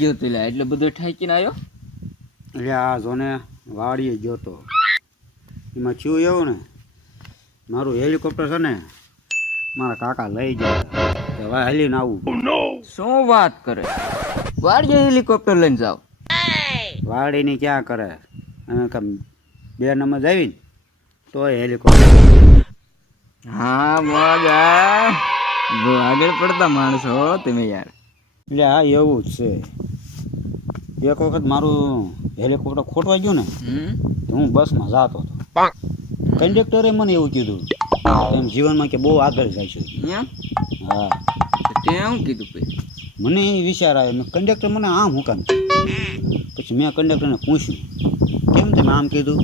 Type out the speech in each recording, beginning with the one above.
ગયો તો લા એટલે બધો ઠાકીને આવ્યો એટલે આ જોને વાડીએ ગયો તો. એમાં થયું એવું ને મારું હેલિકોપ્ટર છે ને મારા કાકા લઈ ગયા. હવે હાલીને આવું. શું વાત કરે? વાડીએ હેલિકોપ્ટર લઈને જાવ વાડીની ક્યાં કરે? અને કામ બે નંબર જાવી તોય હેલિકોપ્ટર. હા મગા આગળ પડતા માણસો તમે યાર. એટલે આ એવું જ છે. એક વખત મારું હેલિકોપ્ટર ખોટવાઈ ગયું ને તો હું બસમાં જતો હતો. કંડક્ટરે મને એવું કીધું એમ જીવનમાં કે બહુ આગળ જાય છે. હા. કીધું પછી? મને એ વિચાર આવ્યો મેં કંડક્ટર મને આમ હું કામ પછી મેં કંડક્ટરને પૂછ્યું કેમ તમે આમ કીધું?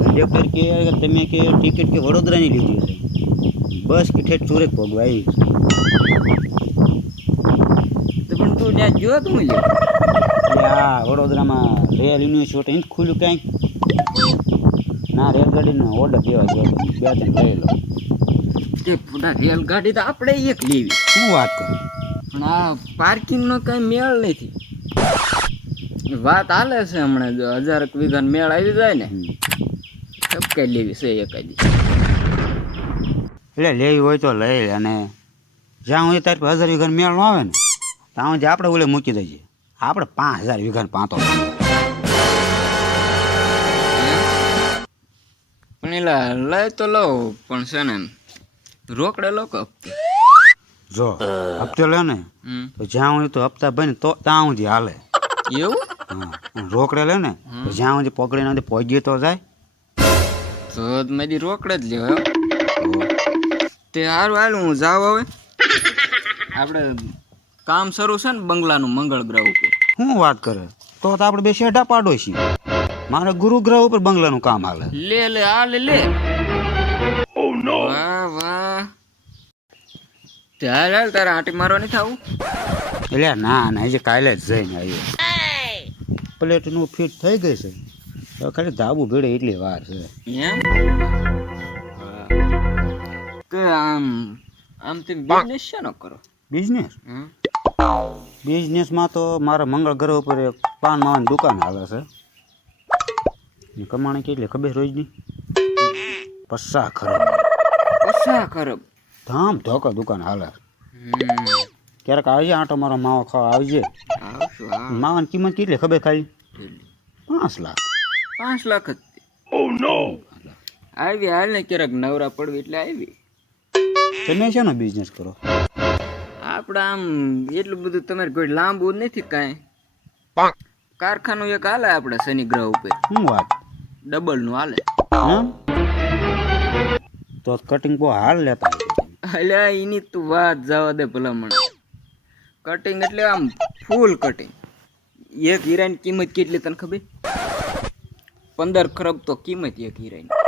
કંડક્ટર કે તમે કે ટિકિટ કે વડોદરાની લીધી છે બસ કે ઠેઠ સુરત પગવા આવી તો પણ તું ત્યાં જોયો તું એટલે આ વડોદરામાં રેલ યુનિવર્સિટી જ ખુલ્યું ક્યાંક ના રેલગાડીનો ઓર્ડર દેવા ગયો બે ત્રણ લઈ લો. રેલગાડી તો આપણે એક લેવી. શું વાત કરું? પણ આ પાર્કિંગનો કંઈ મેળ નથી. વાત હાલે છે હમણાં જો હજાર વીઘા મેળ આવી જાય ને ચપકાઈ લેવી છે એકાદી એટલે લેવી હોય તો લઈ લે અને જ્યાં હોય તારી પાસે હજાર વીઘાનો મેળ ન આવે ને ત્યાં સુધી આપણે ઓલે મૂકી દઈએ. આપણે પાંચ હજાર વીઘા પાંતો પણ એલા લઈ તો લઉં પણ છે ને રોકડે લોકો? જો હપ્તે લે ને તો જ્યાં હું તો હપ્તા બને તો ત્યાં સુધી હાલે. એવું? રોકડે લે ને જ્યાં સુધી પકડીને નથી પહોંચીએ તો જાય. તો મેં રોકડે જ લેવા તે સારું હાલ હું જાઉં હવે. આપણે કામ શરૂ છે ને બંગલાનું મંગળ ગ્રહ. શું વાત કરે? તો તો આપણે બે શેઢા પાડો છીએ મારે ગુરુગ્રહ ઉપર બંગલાનું કામ હાલે. લે લે આ લે લે. વાહ વાહ. તે હાલ તારે આંટી મારવા નથી આવું એટલે ના ના હજી કાલે જ જઈને આવ્યો પ્લેટનું ફિટ થઈ ગઈ છે. ખાલી ધાબુ ભેડે એટલી વાર છે. એમ? તો આમ આમ તમે બિઝનેસ શેનો કરો? બિઝનેસ હમ? બિઝનેસમાં તો મારા મંગળ ગ્રહ ઉપર એક પાન માવાની દુકાન હાલે છે. ને કમાણી કેટલી ખબર રોજની પસ્સા ખરબ પસા ખરબ ધામ ધોકા દુકાન હાલે. ક્યારેક આવજે આંટો મારો માવો ખાવા આવજે માવાની કિંમત કેટલી ખબર ખાલી? પાંચ લાખ. પાંચ લાખ જ. આવી હાલ ને ક્યારેક નવરા પડવી એટલે આવી. તમે શેનો બિઝનેસ કરો? આપણે આમ એટલું બધું તમારે કોઈ લાંબુ નથી કાંઈ. કારખાનું એક હાલે આપણે શનિ ગ્રહ ઉપર. શું વાત? ડબલનું હાલે તો કટિંગ બહુ હાલ લેતા એટલે એની તું વાત જવા દે ભલામણ. કટિંગ એટલે આમ ફૂલ કટિંગ એક હીરાની કિંમત કેટલી તને ખબર? પંદર ખરબ તો કિંમત એક હીરાની.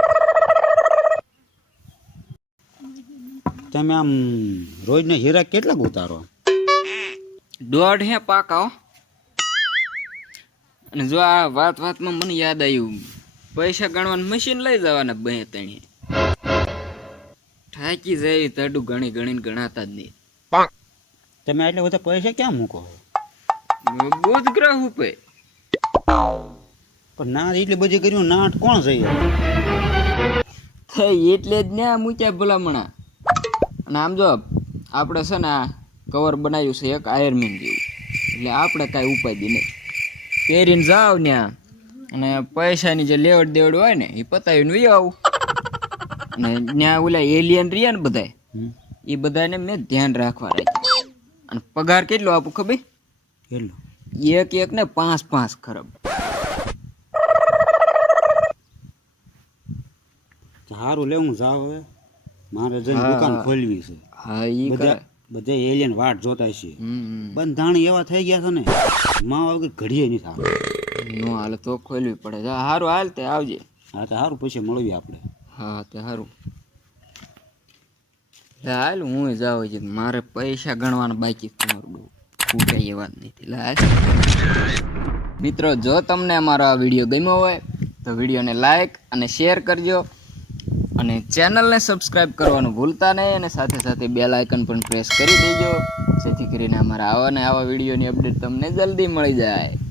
તમે આમ રોજના હીરા કેટલાક ઉતારો? દોઢ હે પાકા અને જો આ વાત વાતમાં મને યાદ આવ્યું પૈસા ગણવાનું મશીન લઈ જવાના બે તણી થાકી જાય તડું ગણી ગણીને ગણાતા જ નહીં. તમે એટલે બધા પૈસા ક્યાં મૂકો? બુધ ગ્રહ ઉપે. પણ ના એટલી બધી કર્યું નાટ કોણ જઈએ એટલે જ ના મૂક્યા ભલામણા. અને આમ જો આપણે છે ને આ કવર બનાવ્યું છે એક આયરમેન જેવું. એટલે આપણે કાંઈ ઉપાધી નહીં. પહેરીને જાવ ત્યાં અને પૈસાની જે લેવડ દેવડ હોય ને એ પતાવીને વી આવું. અને ત્યાં ઓલા એલિયન રહ્યા ને બધાય એ બધાને મેં ધ્યાન રાખવા રાખ્યું. અને પગાર કેટલો આપું ખબર? કેટલો? એક એક ને પાંચ પાંચ ખરબ. સારું લે હું જાવ હવે. મારે જઈને દુકાન ખોલવી છે. હા ઈ બધા બધા એલિયન વાટ જોતા છે બંધાણી એવા થઈ ગયા છે ને માં વગર ઘડીએ નહીં થાય નો હાલ તો ખોલવી પડે. જા હારું હાલ તે આવજે. હા તો સારું પછી મળવી આપણે. હા તે સારું હાલ હું જાઉં છે મારે પૈસા ગણવાના બાકી તમારું બહુ ફૂટાય એ વાત નથી. લે મિત્રો જો તમને અમારો આ વીડિયો ગમ્યો હોય તો વિડીયોને લાઈક અને શેર કરજો. અને ચેનલને સબસ્ક્રાઈબ કરવાનું ભૂલતા નહીં અને સાથે સાથે બેલ આઇકન પણ પ્રેસ કરી દેજો. જેથી કરીને અમારા આવા ને આવા વિડીયોની અપડેટ તમને જલ્દી મળી જાય.